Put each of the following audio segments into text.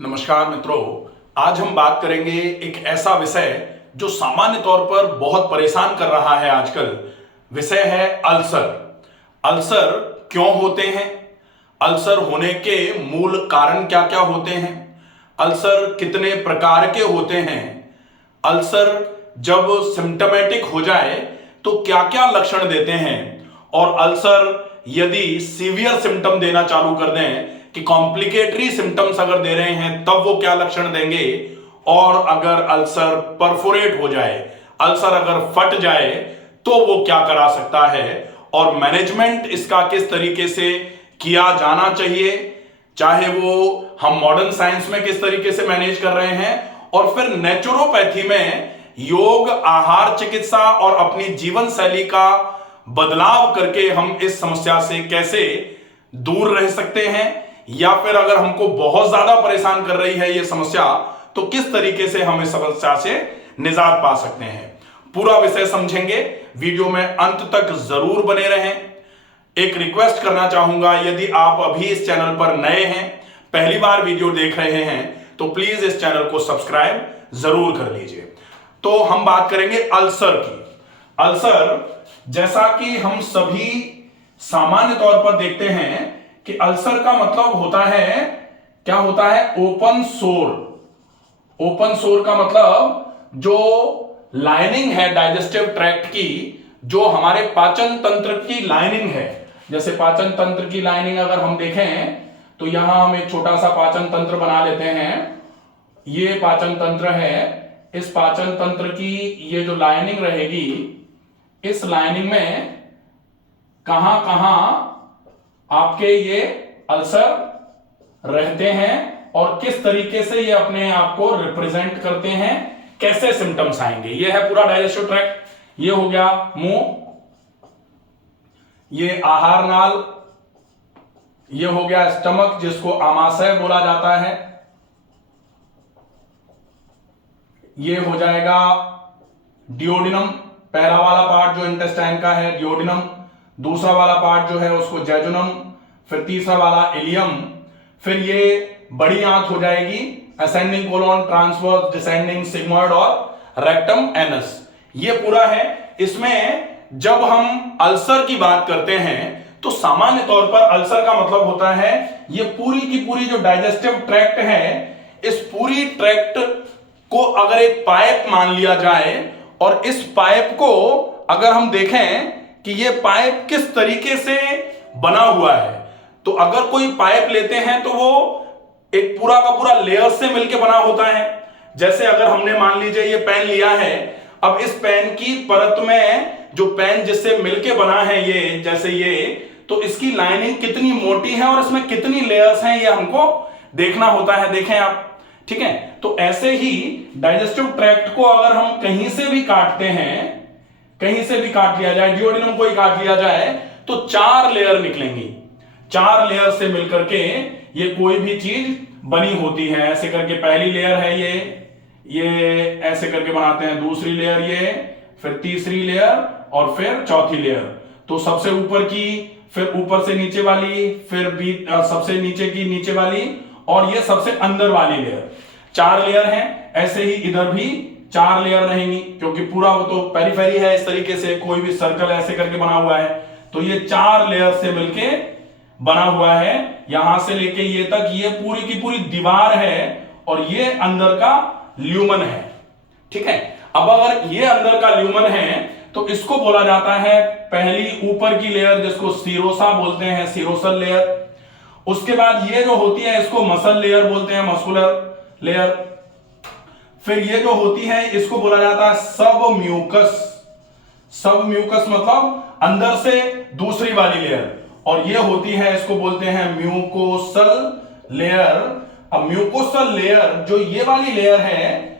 नमस्कार मित्रों, आज हम बात करेंगे एक ऐसा विषय जो सामान्य तौर पर बहुत परेशान कर रहा है आजकल। विषय है अल्सर। अल्सर क्यों होते हैं, अल्सर होने के मूल कारण क्या क्या होते हैं, अल्सर कितने प्रकार के होते हैं, अल्सर जब सिम्टोमेटिक हो जाए तो क्या क्या लक्षण देते हैं, और अल्सर यदि सीवियर सिम्टम देना चालू कर दें कि कॉम्प्लिकेटरी सिम्टम्स अगर दे रहे हैं तब वो क्या लक्षण देंगे, और अगर अल्सर परफोरेट हो जाए, अल्सर अगर फट जाए तो वो क्या करा सकता है, और मैनेजमेंट इसका किस तरीके से किया जाना चाहिए, चाहे वो हम मॉडर्न साइंस में किस तरीके से मैनेज कर रहे हैं, और फिर नेचुरोपैथी में योग, आहार चिकित्सा और अपनी जीवन शैली का बदलाव करके हम इस समस्या से कैसे दूर रह सकते हैं, या फिर अगर हमको बहुत ज्यादा परेशान कर रही है ये समस्या तो किस तरीके से हम इस समस्या से निजात पा सकते हैं। पूरा विषय समझेंगे, वीडियो में अंत तक जरूर बने रहें। एक रिक्वेस्ट करना चाहूंगा, यदि आप अभी इस चैनल पर नए हैं, पहली बार वीडियो देख रहे हैं, तो प्लीज इस चैनल को सब्सक्राइब जरूर कर लीजिए। तो हम बात करेंगे अल्सर की। अल्सर, जैसा कि हम सभी सामान्य तौर पर देखते हैं कि अल्सर का मतलब होता है, क्या होता है, ओपन सोर। ओपन सोर का मतलब जो लाइनिंग है डाइजेस्टिव ट्रैक्ट की, जो हमारे पाचन तंत्र की लाइनिंग है, जैसे पाचन तंत्र की लाइनिंग अगर हम देखें तो यहां हम एक छोटा सा पाचन तंत्र बना लेते हैं। ये पाचन तंत्र है, इस पाचन तंत्र की ये जो लाइनिंग रहेगी, इस लाइनिंग में कहां कहां आपके ये अल्सर रहते हैं और किस तरीके से ये अपने आप को रिप्रेजेंट करते हैं, कैसे सिम्टम्स आएंगे। ये है पूरा डाइजेस्टिव ट्रैक्ट। ये हो गया मुंह, ये आहार नाल, ये हो गया स्टमक जिसको आमाशय बोला जाता है, ये हो जाएगा डियोडिनम, पहला वाला पार्ट जो इंटेस्टाइन का है डियोडिनम, दूसरा वाला पार्ट जो है उसको जेजुनम, फिर तीसरा वाला इलियम, फिर ये बड़ी आंत हो जाएगी ascending colon, transverse, descending sigmoid और रेक्टम एनस। ये पूरा है। इसमें जब हम अल्सर की बात करते हैं तो सामान्य तौर पर अल्सर का मतलब होता है ये पूरी की पूरी जो डाइजेस्टिव ट्रैक्ट है, इस पूरी ट्रैक्ट को अगर एक पाइप मान लिया जाए, और इस पाइप को अगर हम देखें कि ये पाइप किस तरीके से बना हुआ है, तो अगर कोई पाइप लेते हैं तो वो एक पूरा का पूरा लेयर से मिलकर बना होता है। जैसे अगर हमने मान लीजिए ये पेन लिया है, अब इस पेन की परत में जो पेन जिससे मिलके बना है ये, जैसे ये, तो इसकी लाइनिंग कितनी मोटी है और इसमें कितनी लेयर्स हैं ये हमको देखना होता है। देखें आप, ठीक है। तो ऐसे ही डाइजेस्टिव ट्रैक्ट को अगर हम कहीं से भी काटते हैं, कहीं से भी काट लिया जाए, डियोडिनम को ही काट लिया जाए, तो 4 लेयर निकलेंगी। 4 लेयर से मिलकर के ये कोई भी चीज बनी होती है। ऐसे करके पहली लेयर है ये ऐसे करके बनाते हैं, दूसरी लेयर ये, फिर तीसरी लेयर और फिर चौथी लेयर। तो सबसे ऊपर की, फिर ऊपर से नीचे वाली, फिर बीच सबसे नीचे की नीचे वाली, और ये सबसे अंदर वाली लेयर। 4 लेयर हैं। ऐसे ही इधर भी 4 लेयर रहेंगी, क्योंकि पूरा वो तो पेरिफेरी है, इस तरीके से कोई भी सर्कल ऐसे करके बना हुआ है, तो ये 4 लेयर से मिलके बना हुआ है। यहां से लेके ये तक ये पूरी की पूरी दीवार है, और ये अंदर का ल्यूमन है, ठीक है। अब अगर ये अंदर का ल्यूमन है तो इसको बोला जाता है पहली ऊपर की लेयर, जिसको सीरोसा बोलते हैं, सीरोसल लेयर। उसके बाद ये जो होती है इसको मसल लेयर बोलते हैं, मस्कुलर लेयर। फिर ये जो होती है इसको बोला जाता है सब म्यूकस। सब म्यूकस मतलब अंदर से दूसरी वाली लेयर, और ये होती है, इसको बोलते हैं म्यूकोसल लेयर। अब म्यूकोसल लेयर, जो ये वाली लेयर है,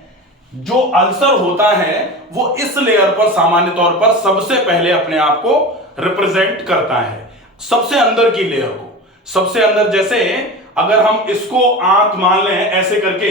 जो अल्सर होता है वो इस लेयर पर सामान्य तौर पर सबसे पहले अपने आप को रिप्रेजेंट करता है, सबसे अंदर की लेयर को। सबसे अंदर, जैसे अगर हम इसको आंत मान लें ऐसे करके,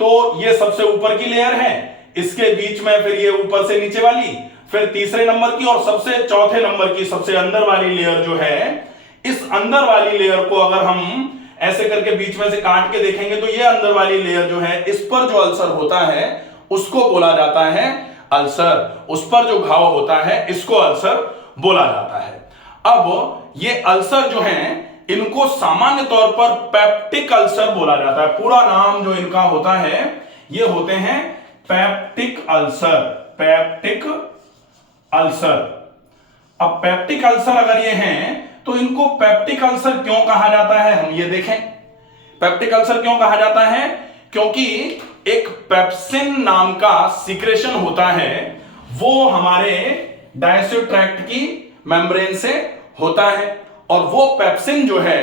तो ये सबसे ऊपर की लेयर है, इसके बीच में फिर ये ऊपर से नीचे वाली, फिर तीसरे नंबर की, और सबसे चौथे नंबर की सबसे अंदर वाली लेयर जो है, इस अंदर वाली लेयर को अगर हम ऐसे करके बीच में से काट के देखेंगे तो ये अंदर वाली लेयर जो है, इस पर जो अल्सर होता है उसको बोला जाता है अल्सर। उस पर जो घाव होता है इसको अल्सर बोला जाता है। अब ये अल्सर जो हैं इनको सामान्य तौर पर पेप्टिक अल्सर बोला जाता है। पूरा नाम जो इनका होता है ये होते हैं पेप्टिक अल्सर। Peptic ulcer. अब पेप्टिक अल्सर अगर ये हैं तो इनको पेप्टिक अल्सर क्यों कहा जाता है, हम ये देखें। पेप्टिक अल्सर क्यों कहा जाता है? क्योंकि एक पेप्सिन नाम का सीक्रेशन होता है, वो हमारे डाइजेस्टिव ट्रैक्ट की मेम्ब्रेन से होता है, और वो पेप्सिन जो है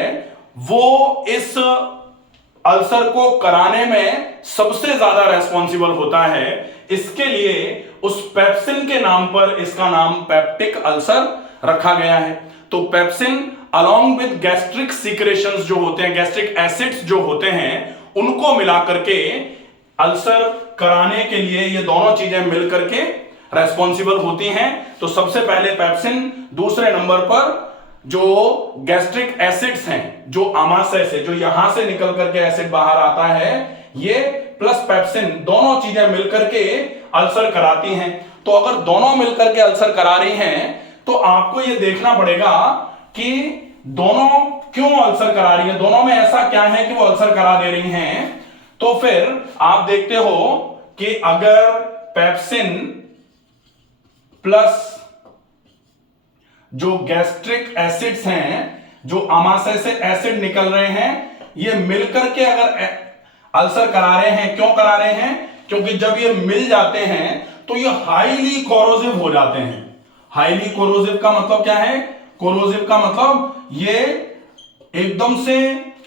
वो इस अल्सर को कराने में सबसे ज्यादा रेस्पॉन्सिबल होता है। इसके लिए उस पेप्सिन के नाम पर इसका नाम पेप्टिक अल्सर रखा गया है। तो pepsin along with gastric secretions जो होते हैं, गैस्ट्रिक एसिड्स जो होते हैं, उनको मिलाकर के अल्सर कराने के लिए ये दोनों चीजें मिलकर के रेस्पॉन्सिबल होती हैं। तो सबसे पहले पेप्सिन, दूसरे नंबर पर जो गैस्ट्रिक एसिड्स हैं, जो आमाशय से, जो यहां से निकल करके एसिड बाहर आता है, ये प्लस पेप्सिन, दोनों चीजें मिलकर के अल्सर कराती हैं। तो अगर दोनों मिलकर के अल्सर करा रही हैं तो आपको ये देखना पड़ेगा कि दोनों क्यों अल्सर करा रही हैं, दोनों में ऐसा क्या है कि वो अल्सर करा दे रही हैं। तो फिर आप देखते हो कि अगर पेप्सिन प्लस जो गैस्ट्रिक एसिड्स हैं, जो आमाशय से एसिड निकल रहे हैं, ये मिलकर के अगर अल्सर करा रहे हैं, क्यों करा रहे हैं? क्योंकि जब ये मिल जाते हैं तो ये हाईली कोरोसिव हो जाते हैं। हाईली कोरोसिव का मतलब क्या है? कोरोसिव का मतलब ये एकदम से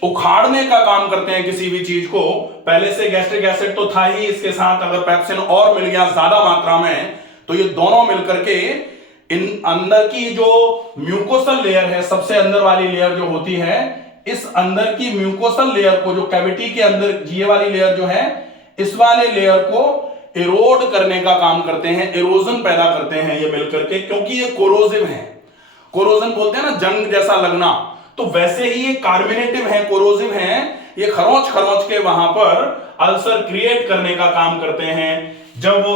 उखाड़ने का काम करते हैं किसी भी चीज को। पहले से गैस्ट्रिक एसिड तो था ही, इसके साथ अगर पेप्सिन और मिल गया ज्यादा मात्रा में, तो ये दोनों मिलकर के इन अंदर की जो म्यूकोसल लेयर है, सबसे अंदर वाली लेयर जो होती है, इस अंदर की म्यूकोसल लेयर को, जो कैविटी के अंदर ये वाली लेयर जो है, इस वाले लेयर को इरोड करने का काम करते हैं, इरोजन पैदा करते हैं ये मिलकर के, क्योंकि ये कोरोसिव है। कोरोजन बोलते हैं ना, जंग जैसा लगना, तो वैसे ही ये कार्बोनेटिव है, कोरोसिव है, ये खरोंच खरोंच के वहां पर अल्सर क्रिएट करने का काम करते हैं। जब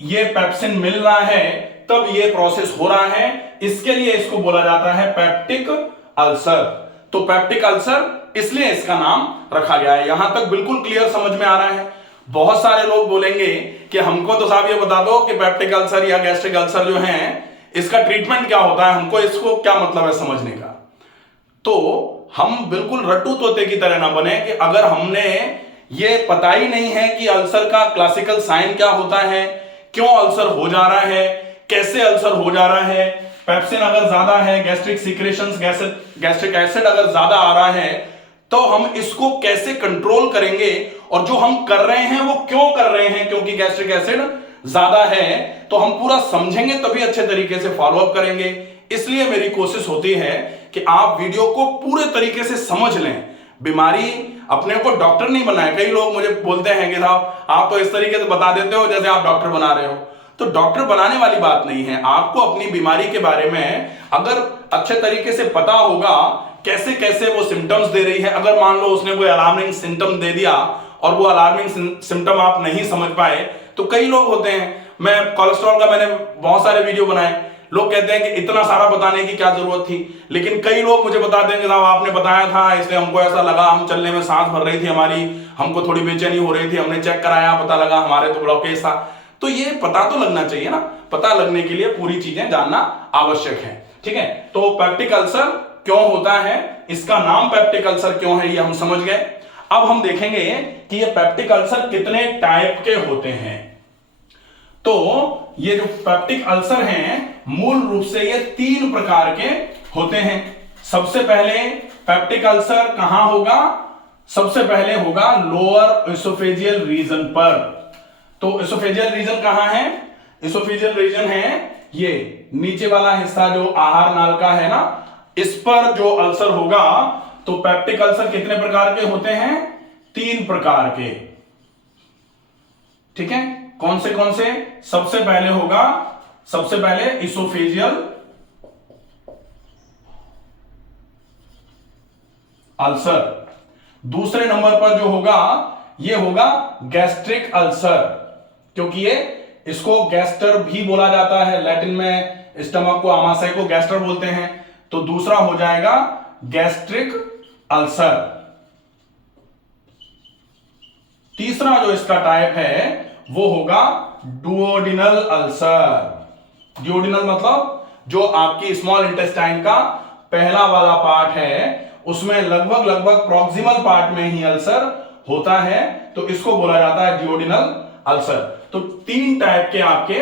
ये पेप्सिन मिल रहा है तब ये प्रोसेस हो रहा है, इसके लिए इसको बोला जाता है पेप्टिक अल्सर। तो पेप्टिक अल्सर इसलिए इसका नाम रखा गया है। यहां तक बिल्कुल क्लियर समझ में आ रहा है? बहुत सारे लोग बोलेंगे कि हमको तो साहब ये बता दो कि पेप्टिक अल्सर या गैस्ट्रिक अल्सर जो है इसका ट्रीटमेंट क्या होता है, हमको इसको क्या मतलब है समझने का। तो हम बिल्कुल रट्टू तोते की तरह ना बने कि अगर हमने ये पता ही नहीं है कि अल्सर का क्लासिकल साइन क्या होता है, क्यों अल्सर हो जा रहा है, कैसे अल्सर हो जा रहा है, पेप्सिन अगर ज्यादा है, गैस्ट्रिक सीक्रेशंस, गैस्ट्रिक एसिड अगर ज्यादा आ रहा है, तो हम इसको कैसे कंट्रोल करेंगे, और जो हम कर रहे हैं वो क्यों कर रहे हैं, क्योंकि गैस्ट्रिक एसिड ज्यादा है, तो हम पूरा समझेंगे तभी अच्छे तरीके से फॉलो अप करेंगे। इसलिए मेरी कोशिश होती है कि आप वीडियो को पूरे तरीके से समझ लें। बीमारी, अपने को डॉक्टर नहीं बनाए। कई लोग मुझे बोलते हैं कि साहब आप तो इस तरीके से बता देते हो जैसे आप डॉक्टर बना रहे हो। तो डॉक्टर बनाने वाली बात नहीं है। आपको अपनी बीमारी के बारे में अगर अच्छे तरीके से पता होगा कैसे कैसे वो सिम्टम्स दे रही है, अगर मान लो उसने कोई अलार्मिंग सिम्टम दे दिया और वो अलार्मिंग सिम्टम आप नहीं समझ पाए, तो कई लोग होते हैं, मैं कोलेस्ट्रॉल का मैंने बहुत सारे वीडियो बनाए, लोग कहते हैं कि इतना सारा बताने की क्या जरूरत थी, लेकिन कई लोग मुझे बता देंगे साहब आपने बताया था इसलिए हमको ऐसा लगा, हम चलने में सांस भर रही थी हमारी, हमको थोड़ी बेचैनी हो रही थी, हमने चेक कराया पता लगा हमारे तो ब्लॉकेज था। तो ये पता तो लगना चाहिए ना, पता लगने के लिए पूरी चीजें जानना आवश्यक है। ठीक है, तो पेप्टिक अल्सर क्यों होता है, इसका नाम पेप्टिक अल्सर क्यों है, ये हम समझ गए। अब हम देखेंगे कि ये पेप्टिक अल्सर कितने टाइप के होते हैं। तो ये जो पेप्टिक अल्सर हैं मूल रूप से ये 3 प्रकार के होते हैं। सबसे पहले पेप्टिक अल्सर कहां होगा, सबसे पहले होगा लोअर एसोफेजियल रीजन पर। तो एसोफेजियल रीजन कहां है, एसोफेजियल रीजन है ये नीचे वाला हिस्सा जो आहार नाल का है ना, इस पर जो अल्सर होगा। तो पेप्टिक अल्सर कितने प्रकार के होते हैं, 3 प्रकार के। ठीक है, कौन से? सबसे पहले होगा, सबसे पहले इसोफेजियल अल्सर। दूसरे नंबर पर जो होगा ये होगा गैस्ट्रिक अल्सर, क्योंकि ये इसको गैस्टर भी बोला जाता है, लैटिन में स्टमक को आमाशय को गैस्टर बोलते हैं। तो दूसरा हो जाएगा गैस्ट्रिक अल्सर। तीसरा जो इसका टाइप है वो होगा डुओडिनल अल्सर। डुओडिनल मतलब जो आपकी स्मॉल इंटेस्टाइन का पहला वाला पार्ट है उसमें लगभग प्रॉक्सिमल पार्ट में ही अल्सर होता है, तो इसको बोला जाता है डुओडिनल अल्सर। तो तीन टाइप के आपके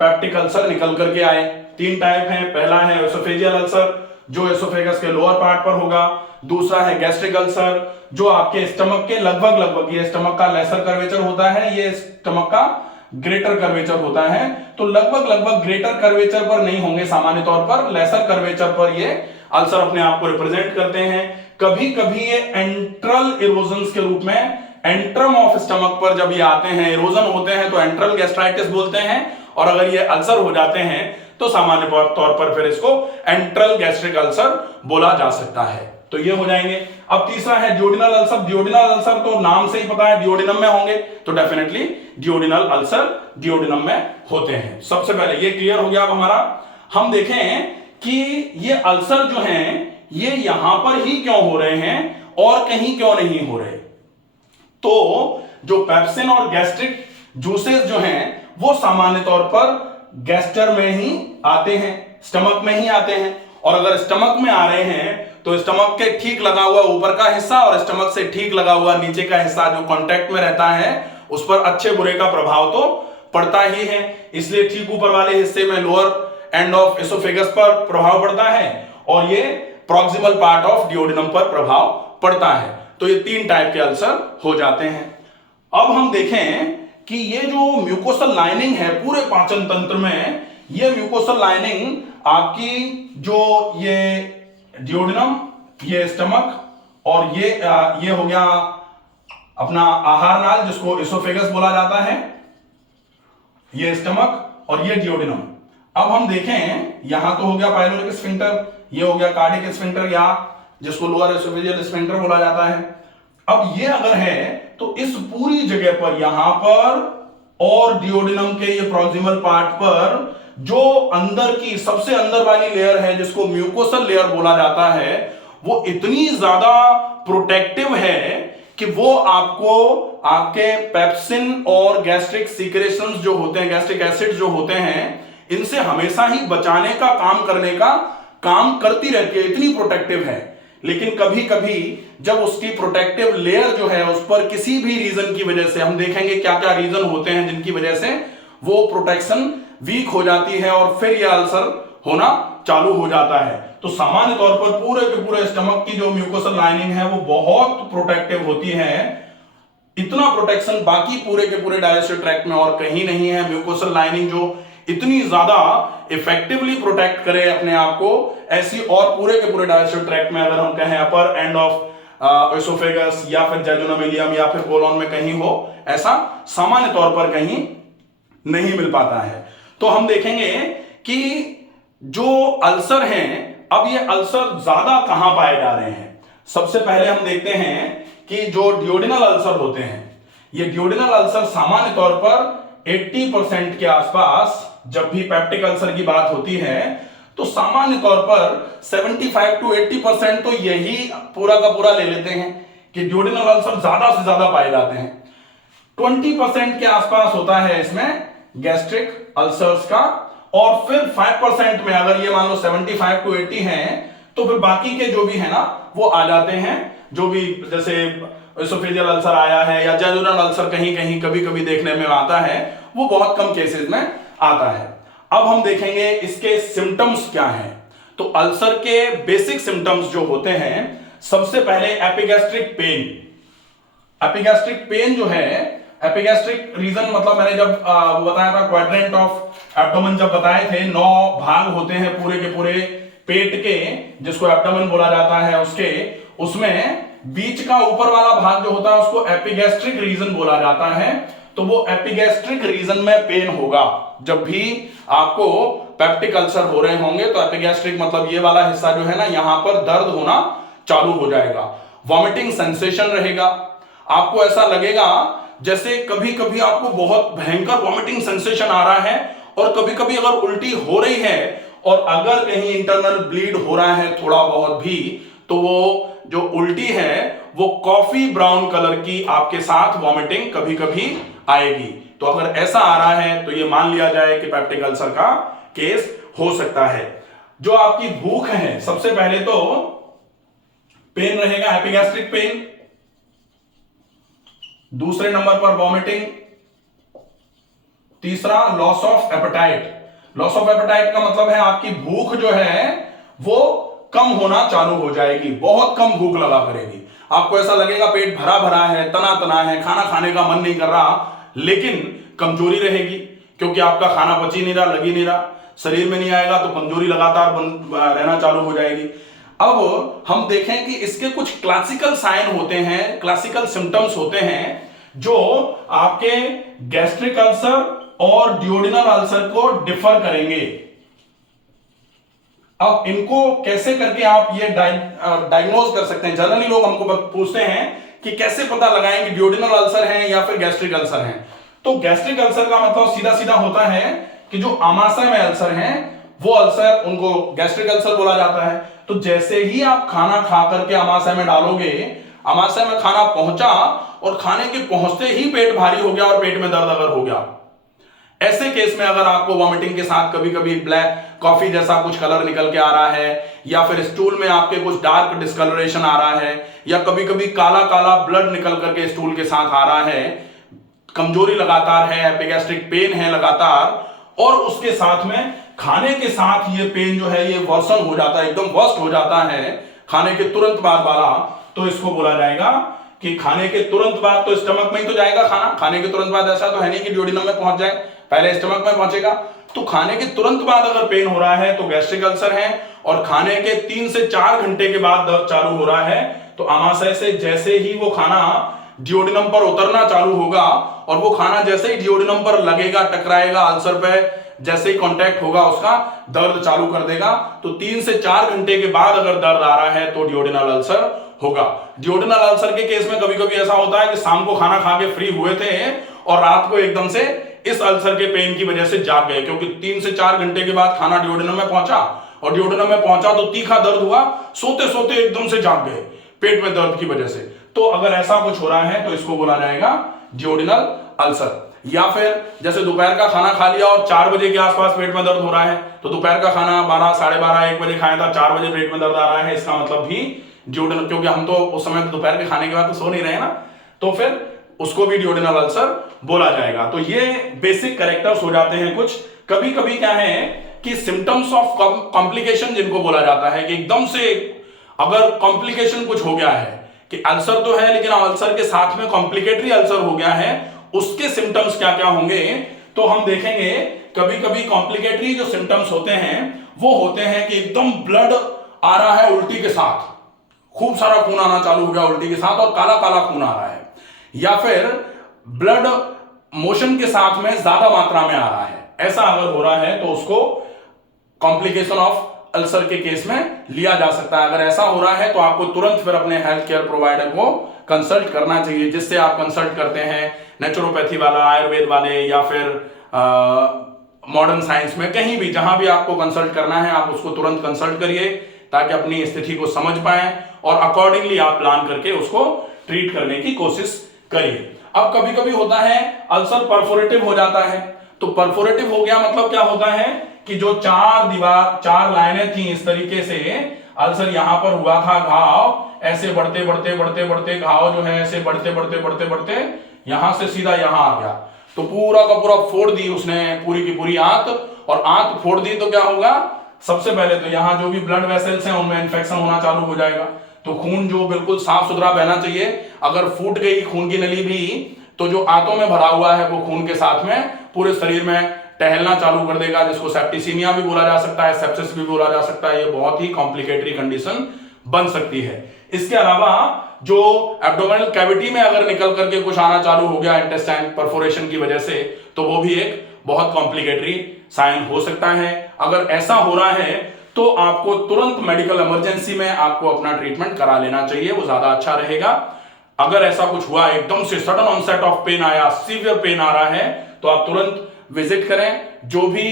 पेप्टिक अल्सर निकल करके आए। तीन टाइप हैं, पहला है एसोफेजियल अल्सर जो एसोफेगस के लोअर पार्ट पर होगा, दूसरा है गैस्ट्रिक अल्सर जो आपके स्टमक के लगभग, ये स्टमक का लेसर कर्वेचर होता है, ये स्टमक का ग्रेटर कर्वेचर होता है। तो लगभग ग्रेटर कर्वेचर पर नहीं होंगे, सामान्य तौर पर लेसर कर्वेचर पर ये अल्सर अपने आप को रिप्रेजेंट करते हैं। कभी कभी ये एंट्रल इरोजन्स के रूप में एंट्रम ऑफ स्टमक पर जब ये आते हैं, इरोजन होते हैं, तो एंट्रल गैस्ट्राइटिस बोलते हैं, और अगर ये अल्सर हो जाते हैं तो सामान्य तौर पर फिर इसको एंट्रल गैस्ट्रिक अल्सर बोला जा सकता है। तो ये हो जाएंगे। अब तीसरा है डियोडिनल अल्सर। डियोडिनल अल्सर तो नाम से ही पता है डियोडिनम में होंगे, तो डेफिनेटली डियोडिनल अल्सर डियोडिनम में होते हैं। सबसे पहले ये क्लियर हो गया अब हमारा। हम देखें कि ये अल्सर जो हैं ये यहां पर ही क्यों हो रहे हैं और कहीं क्यों नहीं हो रहे। तो जो पेप्सिन और गैस्ट्रिक जूसेस जो हैं वो सामान्य तौर पर गैस्टर में ही आते हैं, स्टमक में ही आते हैं। और अगर स्टमक में आ रहे हैं तो स्टमक के ठीक लगा हुआ ऊपर का हिस्सा और स्टमक से ठीक लगा हुआ नीचे का हिस्सा जो कांटेक्ट में रहता है उस पर अच्छे बुरे का प्रभाव तो पड़ता ही है। इसलिए ठीक ऊपर वाले हिस्से में लोअर एंड ऑफ एसोफेगस पर प्रभाव पड़ता है और ये प्रॉक्सिमल पार्ट ऑफ डियोडिनम पर प्रभाव पड़ता है। तो ये तीन टाइप के अल्सर हो जाते हैं। अब हम देखें कि ये जो म्यूकोसल लाइनिंग है पूरे पाचन तंत्र में, ये म्यूकोसल लाइनिंग आपकी जो ये डियोडिनम, ये स्टमक और ये हो गया अपना आहार नाल जिसको एसोफेगस बोला जाता है, ये स्टमक और ये डियोडिनम। अब हम देखें यहां तो हो गया पाइलोरिक स्फिंक्टर, ये हो गया कार्डिक स्फिंक्टर या जिसको लोअर एसोफेजियल स्फिंक्टर बोला जाता है। अब ये अगर है तो इस पूरी जगह पर यहां पर और डियोडिनम के ये प्रॉक्सिमल पार्ट पर जो अंदर की सबसे अंदर वाली लेयर है जिसको म्यूकोसल लेयर बोला जाता है वो इतनी ज्यादा प्रोटेक्टिव है कि वो आपको आपके पेप्सिन और गैस्ट्रिक सीक्रेशंस जो होते हैं, गैस्ट्रिक एसिड जो होते हैं, इनसे हमेशा ही बचाने का काम करने का काम करती रहती है, इतनी प्रोटेक्टिव है। लेकिन कभी कभी जब उसकी प्रोटेक्टिव लेयर जो है उस पर किसी भी रीजन की वजह से, हम देखेंगे क्या क्या रीजन होते हैं जिनकी वजह से वो प्रोटेक्शन वीक हो जाती है और फिर यह अल्सर होना चालू हो जाता है। तो सामान्य तौर पर पूरे के पूरे स्टमक की जो म्यूकोसल लाइनिंग है वो बहुत प्रोटेक्टिव होती है। इतना प्रोटेक्शन बाकी पूरे के पूरे डाइजेस्टिव ट्रैक्ट में और कहीं नहीं है। म्यूकोसल लाइनिंग जो इतनी ज्यादा इफेक्टिवली प्रोटेक्ट करे अपने आप को, ऐसी और पूरे के पूरे डाइजेस्टिव ट्रैक्ट में अगर हम कहें अपर एंड ऑफ एसोफेगस या फिर जेजुनम इलियम या फिर कोलोन में कहीं हो, ऐसा सामान्य तौर पर कहीं नहीं मिल पाता है। तो हम देखेंगे कि जो अल्सर हैं, अब ये अल्सर ज्यादा कहां पाए जा रहे हैं। सबसे पहले हम देखते हैं कि जो डियोडिनल अल्सर होते हैं, ये डियोडिनल अल्सर सामान्य तौर पर 80% के आसपास, जब भी पेप्टिक अल्सर की बात होती है तो सामान्य तौर पर 75 to 80% तो यही पूरा का पूरा ले लेते हैं कि डियोडिनल अल्सर ज्यादा से ज्यादा पाए जाते हैं। 20% के आसपास होता है इसमें गैस्ट्रिक अल्सर्स का, और फिर 5% में अगर ये मान लो 75 to 80 हैं तो फिर बाकी के जो भी है ना वो आ जाते हैं, जो भी जैसे एसोफेजियल अल्सर आया है या जेजुनल अल्सर कहीं कहीं कभी कभी देखने में आता है, वो बहुत कम केसेस में आता है। अब हम देखेंगे इसके सिम्टम्स क्या हैं। तो अल्सर के बेसिक सिम्टम्स जो होते हैं, सबसे पहले एपिगैस्ट्रिक पेन। एपिगैस्ट्रिक पेन जो है, एपिगैस्ट्रिक रीजन मतलब मैंने जब बताया था क्वाड्रेंट ऑफ एब्डोमेन जब बताए थे, 9 भाग होते हैं पूरे के पूरे पेट के जिसको एब्डोमेन बोला जाता है, उसमें बीच का ऊपर वाला भाग जो होता है उसको एपिगैस्ट्रिक रीजन बोला जाता है। तो वो एपिगैस्ट्रिक रीजन में पेन होगा जब भी आपको पेप्टिक अल्सर हो रहे होंगे। तो एपिगैस्ट्रिक मतलब ये वाला हिस्सा जो है ना, यहां पर दर्द होना चालू हो जाएगा। वॉमिटिंग सेंसेशन रहेगा, आपको ऐसा लगेगा जैसे कभी कभी आपको बहुत भयंकर वॉमिटिंग सेंसेशन आ रहा है, और कभी कभी अगर उल्टी हो रही है और अगर कहीं इंटरनल ब्लीड हो रहा है थोड़ा बहुत भी, तो वो जो उल्टी है वो कॉफी ब्राउन कलर की आपके साथ वॉमिटिंग कभी कभी आएगी। तो अगर ऐसा आ रहा है तो ये मान लिया जाए कि पेप्टिक अल्सर का केस हो सकता है। जो आपकी भूख है, सबसे पहले तो पेन रहेगा, एपिगैस्ट्रिक पेन, दूसरे नंबर पर वॉमिटिंग, तीसरा loss of appetite. Loss of appetite का मतलब है आपकी भूख जो है वो कम होना चालू हो जाएगी, बहुत कम भूख लगा करेगी, आपको ऐसा लगेगा पेट भरा भरा है, तना तना है, खाना खाने का मन नहीं कर रहा, लेकिन कमजोरी रहेगी क्योंकि आपका खाना पच ही नहीं रहा, लग ही नहीं रहा, शरीर में नहीं आएगा तो कमजोरी लगातार रहना चालू हो जाएगी। अब हम देखें कि इसके कुछ क्लासिकल साइन होते हैं, क्लासिकल सिम्टम्स होते हैं जो आपके गैस्ट्रिक अल्सर और डिओडिनल अल्सर को डिफर करेंगे। अब इनको कैसे करके आप ये डायग्नोज कर सकते हैं? जनरली लोग हमको पूछते हैं कि कैसे पता लगाएं कि डिओडिनल अल्सर है या फिर गैस्ट्रिक अल्सर है। तो गैस्ट्रिक अल्सर का मतलब सीधा सीधा होता है कि जो आमाशय में अल्सर है वो अल्सर, उनको गैस्ट्रिक अल्सर बोला जाता है। तो जैसे ही आप खाना खा करके आमाशय में डालोगे, आमाशय में खाना पहुंचा और खाने के पहुंचते ही पेट भारी हो गया और पेट में दर्द अगर हो गया, ऐसे केस में अगर आपको वॉमिटिंग के साथ कभी कभी ब्लैक कॉफी जैसा कुछ कलर निकल के आ रहा है, या फिर स्टूल में आपके कुछ डार्क डिस्कलरेशन आ रहा है, या कभी कभी काला काला ब्लड निकल करके स्टूल के साथ आ रहा है, कमजोरी लगातार है, एपिगैस्ट्रिक पेन है लगातार, और उसके साथ में खाने के साथ ये पेन जो है ये वर्सन हो जाता है, एकदम वर्स्ट हो जाता है खाने के तुरंत बाद वाला, तो इसको बोला जाएगा कि खाने के तुरंत बाद तो स्टमक में ही तो जाएगा खाना, खाने के तुरंत बाद ऐसा तो है नहीं कि डिओडिनम में पहुंच जाए, पहले स्टमक में पहुंचेगा। तो खाने के तुरंत बाद अगर पेन हो रहा है तो गैस्ट्रिक अल्सर है, और खाने के 3 से 4 घंटे के बाद दर्द चालू हो रहा है तो आमाशय से जैसे ही वो खाना डिओडिनम पर उतरना चालू होगा और वो खाना जैसे ही डिओडिनम पर लगेगा, टकराएगा अल्सर पे, जैसे ही कांटेक्ट होगा उसका दर्द चालू कर देगा। तो 3 से 4 घंटे के बाद अगर दर्द आ रहा है तो डिओडिनल अल्सर होगा। डिओडिनल अल्सर के केस में कभी कभी ऐसा होता है कि शाम को खाना खा के फ्री हुए थे और रात को एकदम से इस अल्सर के पेन की वजह से जाग गए, क्योंकि 3 से 4 घंटे के बाद खाना डिओडिनम में पहुंचा, और डिओडिनम में पहुंचा तो तीखा दर्द हुआ, सोते सोते एकदम से जाग गए पेट में दर्द की वजह से। तो अगर ऐसा कुछ हो रहा है तो इसको बोला जाएगा डिओडिनल अल्सर। या फिर जैसे दोपहर का खाना खा लिया और 4 बजे के आसपास पेट में दर्द हो रहा है, तो दोपहर का खाना 12, साढ़े 12, 1 बजे खाया था, 4 बजे पेट में दर्द आ रहा है, इसका मतलब भी डिओडिनल, क्योंकि हम तो उस समय दोपहर के खाने के बाद तो सो नहीं रहे ना, तो फिर उसको भी डिओडिनल अल्सर बोला जाएगा। तो ये बेसिक कैरेक्टर्स हो जाते हैं कुछ। कभी कभी क्या है कि सिम्टम्स ऑफ कॉम्प्लिकेशन जिनको बोला जाता है, कि एकदम से अगर कॉम्प्लिकेशन कुछ हो गया है कि अल्सर तो है लेकिन अल्सर के साथ में कॉम्प्लिकेटरी अल्सर हो गया है, उसके सिम्टम्स क्या क्या होंगे तो हम देखेंगे। कभी कभी कॉम्प्लिकेटरी जो सिम्टम्स होते हैं वो होते हैं कि एकदम ब्लड आ रहा है उल्टी के साथ, खूब सारा खून आना चालू हो गया उल्टी के साथ और काला काला खून आ रहा है, या फिर ब्लड मोशन के साथ में ज्यादा मात्रा में आ रहा है, ऐसा अगर हो रहा है तो उसको कॉम्प्लिकेशन ऑफ अल्सर के केस में लिया जा सकता है। अगर ऐसा हो रहा है तो आपको तुरंत फिर अपने हेल्थ केयर प्रोवाइडर को कंसल्ट करना चाहिए, जिससे आप कंसल्ट करते हैं नेचुरोपैथी वाला, आयुर्वेद वाले, या फिर मॉडर्न साइंस में कहीं भी, जहां भी आपको कंसल्ट करना है आप उसको तुरंत कंसल्ट करिए ताकि अपनी स्थिति को समझ पाए और अकॉर्डिंगली आप प्लान करके उसको ट्रीट करने की कोशिश करिए। अब कभी कभी होता है अल्सर परफोरेटिव हो जाता है, तो परफोरेटिव हो गया मतलब क्या होता है कि जो 4 लाइनें थी इस तरीके से, अल्सर यहां पर हुआ था घाव, ऐसे बढ़ते बढ़ते बढ़ते बढ़ते घाव जो है ऐसे बढ़ते बढ़ते बढ़ते बढ़ते यहां से सीधा यहां आ गया, तो पूरा का पूरा फोड़ दी उसने, पूरी की पूरी आंत, और आंत फोड़ दी तो क्या होगा, सबसे पहले तो यहां जो भी ब्लड वेसल्स हैं उनमें इंफेक्शन होना चालू हो जाएगा। तो खून जो बिल्कुल साफ सुथरा बहना चाहिए, अगर फूट गई खून की नली भी तो जो आंतों में भरा हुआ है वो खून के साथ में पूरे शरीर में टहलना चालू कर देगा, जिसको सेप्टिसीमिया भी बोला जा सकता है, सेप्सिस भी बोला जा सकता है। ये बहुत ही कॉम्प्लिकेटरी कंडीशन बन सकती है। इसके अलावा जो एब्डोमिनल कैविटी में अगर निकल करके कुछ आना चालू हो गया इंटेस्टाइन परफोरेशन की वजह से, तो वो भी एक बहुत कॉम्प्लिकेटरी साइन हो सकता है। अगर ऐसा हो रहा है तो आपको तुरंत मेडिकल इमरजेंसी में आपको अपना ट्रीटमेंट करा लेना चाहिए, वो ज्यादा अच्छा रहेगा। अगर ऐसा कुछ हुआ, एकदम से सडन ऑनसेट ऑफ पेन आया, सीवियर पेन आ रहा है, तो आप तुरंत विजिट करें, जो भी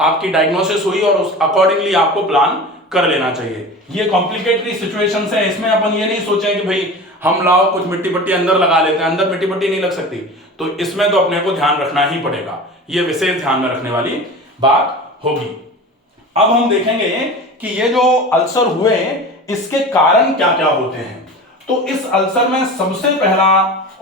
आपकी डायग्नोसिस हुई और उस अकॉर्डिंगली आपको प्लान कर लेना चाहिए। ये कॉम्प्लिकेटरी सिचुएशन है, इसमें अपन ये नहीं सोचें कि भाई हम लाओ कुछ मिट्टी पट्टी अंदर लगा लेते हैं, अंदर मिट्टी पट्टी नहीं लग सकती, तो इसमें तो अपने को ध्यान रखना ही पड़ेगा, ये विशेष ध्यान में रखने वाली बात होगी। अब हम देखेंगे कि ये जो अल्सर हुए इसके कारण क्या क्या होते हैं। तो इस अल्सर में सबसे पहला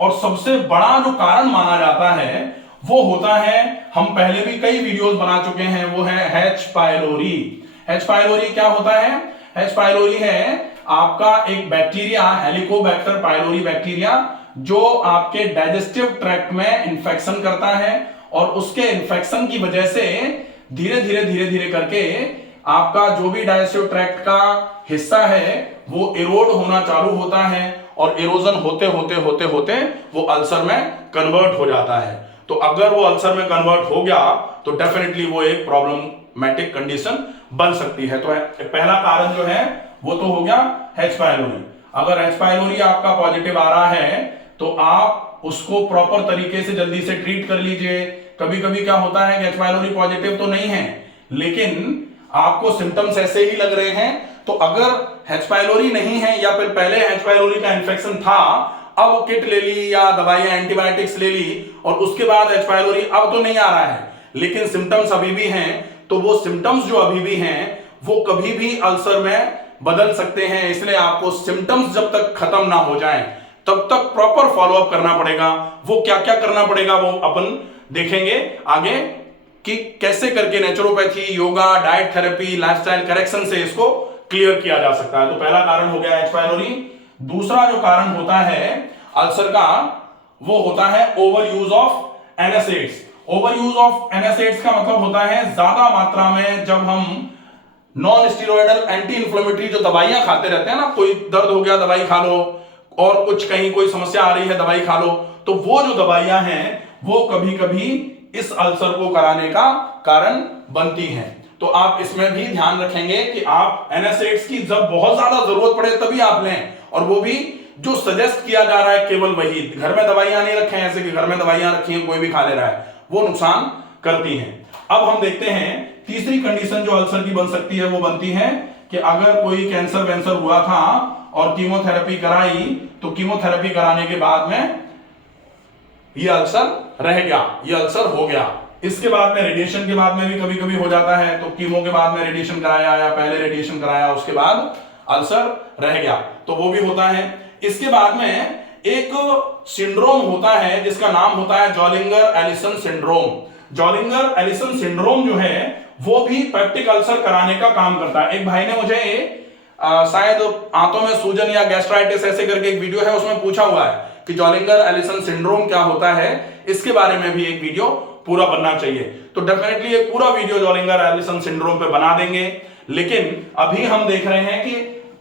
और सबसे बड़ा जो कारण माना जाता है वो होता है, हम पहले भी कई वीडियोस बना चुके हैं, वो है एच पायलोरी। एच पायलोरी क्या होता है? एच पायलोरी है आपका एक बैक्टीरिया, हेलिकोबैक्टर पायलोरी बैक्टीरिया, जो आपके डाइजेस्टिव ट्रैक्ट में इंफेक्शन करता है और उसके इंफेक्शन की वजह से धीरे धीरे करके आपका जो भी डाइजेस्टिव ट्रैक्ट का हिस्सा है वो इरोड होना चालू होता है और इरोजन होते होते वो अल्सर में कन्वर्ट हो जाता है। तो अगर वो अल्सर में कन्वर्ट हो गया तो डेफिनेटली वो एक प्रॉब्लमेटिक कंडीशन बन सकती है। तो पहला कारण जो है वो तो हो गया एच पायलोरी। अगर एच पायलोरी आपका पॉजिटिव आ रहा है तो आप उसको प्रॉपर तरीके से जल्दी से ट्रीट कर लीजिए। कभी कभी क्या होता है कि एच पायलोरी पॉजिटिव तो नहीं है लेकिन आपको सिम्टम्स ऐसे ही लग रहे हैं, तो अगर एच पायलोरी नहीं है या फिर पहले एच पायलोरी का इन्फेक्शन था, अब किट ले ली या दवाइयां एंटीबायोटिक्स ले ली और उसके बाद एच पायलोरी अब तो नहीं आ रहा है लेकिन सिम्टम्स अभी भी हैं, तो वो सिम्टम्स जो अभी भी हैं वो कभी भी अल्सर में बदल सकते हैं। इसलिए आपको सिम्टम्स जब तक खत्म ना हो जाएं तब तक प्रॉपर फॉलोअप करना पड़ेगा। वो क्या क्या करना पड़ेगा वो अपन देखेंगे आगे कि कैसे करके naturopathy, yoga, diet therapy, lifestyle correction से इसको क्लियर किया जा सकता है। तो पहला कारण हो गया एच पायलोरी। दूसरा जो कारण होता है अल्सर का वो होता है over use of antacids. Over use of antacids का मतलब होता है ज्यादा मात्रा में जब हम नॉन स्टीरॉयडल एंटी इंफ्लेमेटरी जो दवाइयां खाते रहते हैं ना, कोई दर्द हो गया दवाई खा लो और कुछ कहीं कोई समस्या आ रही है दवाई खा लो, तो वो जो दवाइयां हैं वो कभी कभी इस अल्सर को कराने का कारण बनती हैं। तो आप इसमें भी ध्यान रखेंगे कि आप एनासिड्स की जब बहुत ज्यादा जरूरत पड़े तभी आप लें, और वो भी जो सजेस्ट किया जा रहा है केवल वही। घर में दवाइयां नहीं रखें ऐसे कि घर में दवाइयां रखी हैं कोई भी खा ले रहा है, वो नुकसान करती हैं। अब हम देखते हैं तीसरी कंडीशन जो अल्सर की बन सकती है वो बनती है कि अगर कोई कैंसर वैंसर हुआ था और कीमोथेरेपी कराई, तो कीमोथेरेपी कराने के बाद में ये अल्सर रह गया, ये अल्सर हो गया। इसके बाद में रेडिएशन के बाद में भी कभी कभी हो जाता है, तो कीमो के बाद में रेडिएशन कराया या पहले रेडिएशन कराया उसके बाद अल्सर रह गया, तो वो भी होता है। इसके बाद में एक सिंड्रोम होता है जिसका नाम होता है जॉलिंगर एलिसन सिंड्रोम। जॉलिंगर एलिसन सिंड्रोम जो है वो भी पेप्टिक अल्सर कराने का काम करता है। एक भाई ने मुझे शायद आंतों में सूजन या गैस्ट्राइटिस ऐसे करके एक वीडियो है उसमें पूछा हुआ है कि जॉलिंगर एलिसन सिंड्रोम क्या होता है, इसके बारे में भी एक वीडियो पूरा बनना चाहिए। तो डेफिनेटली एक पूरा वीडियो जॉलिंगर एलिसन सिंड्रोम पे बना देंगे, लेकिन अभी हम देख रहे हैं कि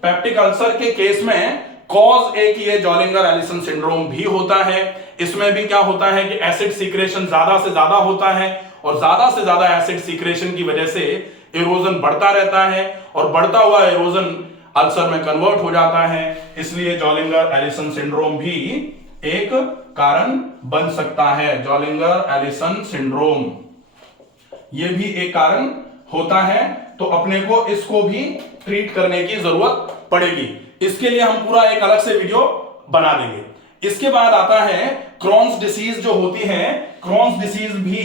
पेप्टिक अल्सर के केस में कॉज एक ये जॉलिंगर एलिसन सिंड्रोम भी होता है। इसमें भी क्या होता है कि एसिड सीक्रेशन ज्यादा से ज्यादा होता है और ज्यादा से ज्यादा एसिड सीक्रेशन की वजह से इरोजन बढ़ता रहता है और बढ़ता हुआ इरोजन अल्सर में कन्वर्ट हो जाता है। इसलिए जॉलिंगर एलिसन सिंड्रोम भी एक कारण बन सकता है। जॉलिंगर एलिसन सिंड्रोम ये भी एक कारण होता है, तो अपने को इसको भी ट्रीट करने की जरूरत पड़ेगी। इसके लिए हम पूरा एक अलग से वीडियो बना देंगे। इसके बाद आता है क्रॉन्स डिसीज जो होती है। क्रॉन्स डिसीज भी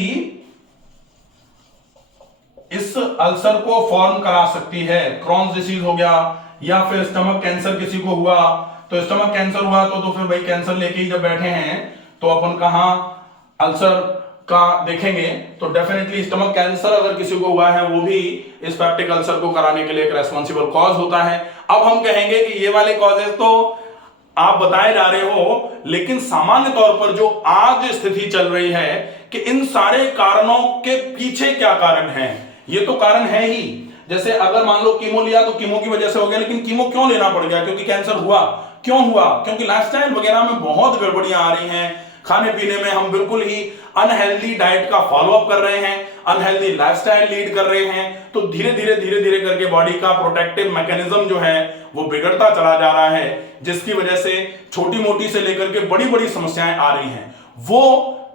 इस अल्सर को फॉर्म करा सकती है। क्रॉन्स डिसीज हो गया या फिर स्टमक कैंसर किसी को हुआ, तो स्टमक कैंसर हुआ तो फिर भाई कैंसर लेके ही जब बैठे हैं तो अपन कहां अल्सर का देखेंगे, तो डेफिनेटली स्टमक कैंसर अगर किसी को हुआ है वो भी इस पेप्टिक अल्सर को कराने के लिए एक रेस्पॉन्सिबल कॉज होता है। अब हम कहेंगे कि ये वाले कॉजेज तो आप बताए जा रहे हो, लेकिन सामान्य तौर पर जो आज स्थिति चल रही है कि इन सारे कारणों के पीछे क्या कारण है, ये तो कारण है ही। जैसे अगर मान लो कीमो लिया तो कीमो की वजह से हो गया, लेकिन कीमो क्यों लेना पड़ गया? क्योंकि कैंसर हुआ। क्यों हुआ? क्योंकि लाइफस्टाइल वगैरह में बहुत गड़बड़ियां आ रही हैं, खाने पीने में हम बिल्कुल ही अनहेल्दी डाइट का फॉलोअप कर रहे हैं, अनहेल्दी लाइफस्टाइल लीड कर रहे हैं, तो धीरे धीरे करके बॉडी का प्रोटेक्टिव मैकेनिज्म जो है वो बिगड़ता चला जा रहा है, जिसकी वजह से छोटी मोटी से लेकर के बड़ी बड़ी समस्याएं आ रही हैं। वो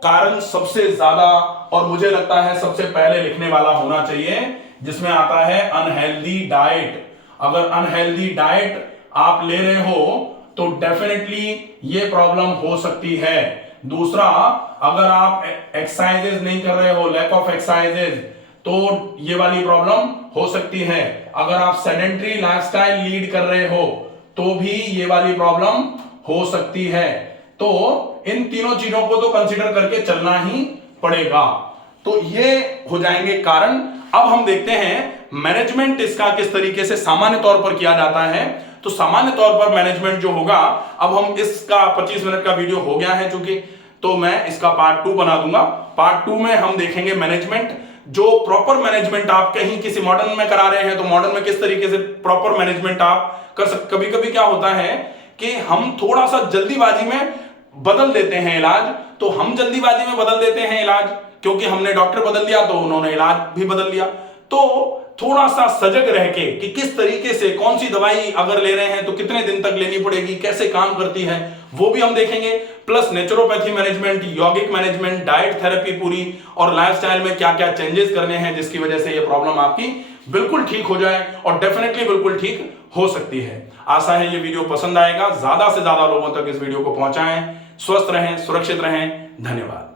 कारण सबसे ज्यादा और मुझे लगता है सबसे पहले लिखने वाला होना चाहिए, जिसमें आता है अनहेल्दी डाइट। अगर अनहेल्दी डाइट आप ले रहे हो तो डेफिनेटली ये प्रॉब्लम हो सकती है। दूसरा, अगर आप एक्सरसाइजेज नहीं कर रहे हो, लैक ऑफ एक्सरसाइजेज, तो ये वाली प्रॉब्लम हो सकती है। अगर आप सेडेंटरी लाइफस्टाइल लीड कर रहे हो तो भी ये वाली प्रॉब्लम हो सकती है। तो इन तीनों चीजों को तो कंसीडर करके चलना ही पड़ेगा। तो ये हो जाएंगे कारण। अब हम देखते हैं मैनेजमेंट इसका किस तरीके से सामान्य तौर पर किया जाता है। तो सामान्य तौर पर मैनेजमेंट जो होगा, अब हम इसका 25 मिनट का वीडियो हो गया है चूंकि, तो मैं इसका पार्ट 2 बना दूंगा। पार्ट 2 में हम देखेंगे मैनेजमेंट, जो प्रॉपर मैनेजमेंट आप कहीं किसी मॉडर्न में करा रहे हैं तो मॉडर्न में किस तरीके से प्रॉपर मैनेजमेंट आप कर सकते। कभी कभी क्या होता है कि हम थोड़ा सा जल्दीबाजी में बदल देते हैं इलाज, तो हम जल्दीबाजी में बदल देते हैं इलाज क्योंकि हमने डॉक्टर बदल दिया तो उन्होंने इलाज भी बदल दिया। तो थोड़ा सा सजग रह के कि किस तरीके से कौन सी दवाई अगर ले रहे हैं तो कितने दिन तक लेनी पड़ेगी, कैसे काम करती है, वो भी हम देखेंगे। प्लस नेचुरोपैथी मैनेजमेंट, यौगिक मैनेजमेंट, डाइट थेरेपी पूरी, और लाइफस्टाइल में क्या क्या चेंजेस करने हैं जिसकी वजह से ये प्रॉब्लम आपकी बिल्कुल ठीक हो जाए, और डेफिनेटली बिल्कुल ठीक हो सकती है। आशा है ये वीडियो पसंद आएगा, ज्यादा से ज्यादा लोगों तक इस वीडियो को पहुंचाएं। स्वस्थ रहें, सुरक्षित रहें। धन्यवाद।